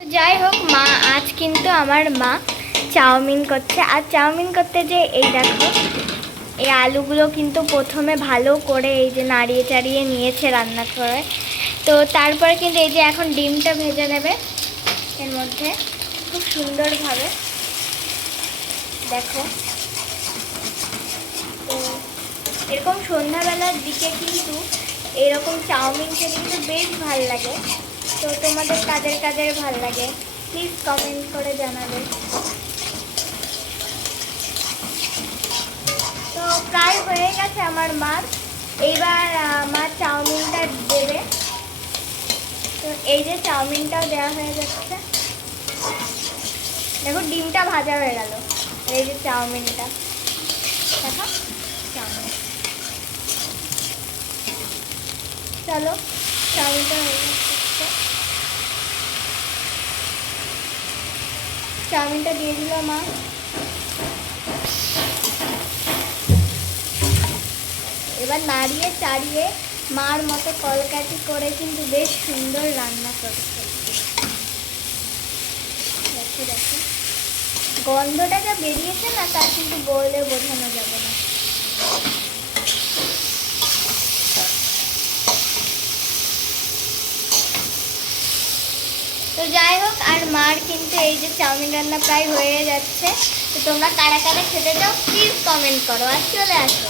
যাই হোক, মা আজ কিন্তু আমার মা চাউমিন করছে। আর চাউমিন করতে যে এই দেখো, এই আলুগুলো কিন্তু প্রথমে ভালো করে এই যে নাড়িয়ে চাড়িয়ে নিয়েছে রান্না করে। তো তারপরে কিন্তু এই যে এখন ডিমটা ভেজে নেবে এর মধ্যে খুব সুন্দরভাবে, দেখো। তো এরকম সন্ধ্যাবেলার দিকে কিন্তু এরকম চাউমিন খেতে কিন্তু বেশ ভাল লাগে। তো তোমাদের কাদের কাদের ভাল লাগে প্লিজ কমেন্ট করে জানাবে। তো প্রায় হয়ে গেছে আমার মার, এইবার মা চাউমিনটা দেবে। তো এই যে চাউমিনটাও দেওয়া হয়ে যাচ্ছে, দেখো ডিমটা ভাজা হয়ে গেল। এই যে চাউমিনটা দেখো, চাউমিন, চলো চাউমিনটা হয়ে যাচ্ছে। চাউমিনটা দিয়ে দিল মা। এবার নাড়িয়ে চাড়িয়ে মার মতো কলকাঠি করে কিন্তু বেশ সুন্দর রান্না করছে। দেখো দেখো গন্ধটা যা বেরিয়েছে না, তা কিন্তু বলে বোঝানো যাবে না। তো যাই হোক, আর মার কিন্তু এই যে চাউমিন রান্না প্রায় হয়ে যাচ্ছে। তো তোমরা কারা কারা খেতে চাও প্লিজ কমেন্ট করো আর চলে আসো।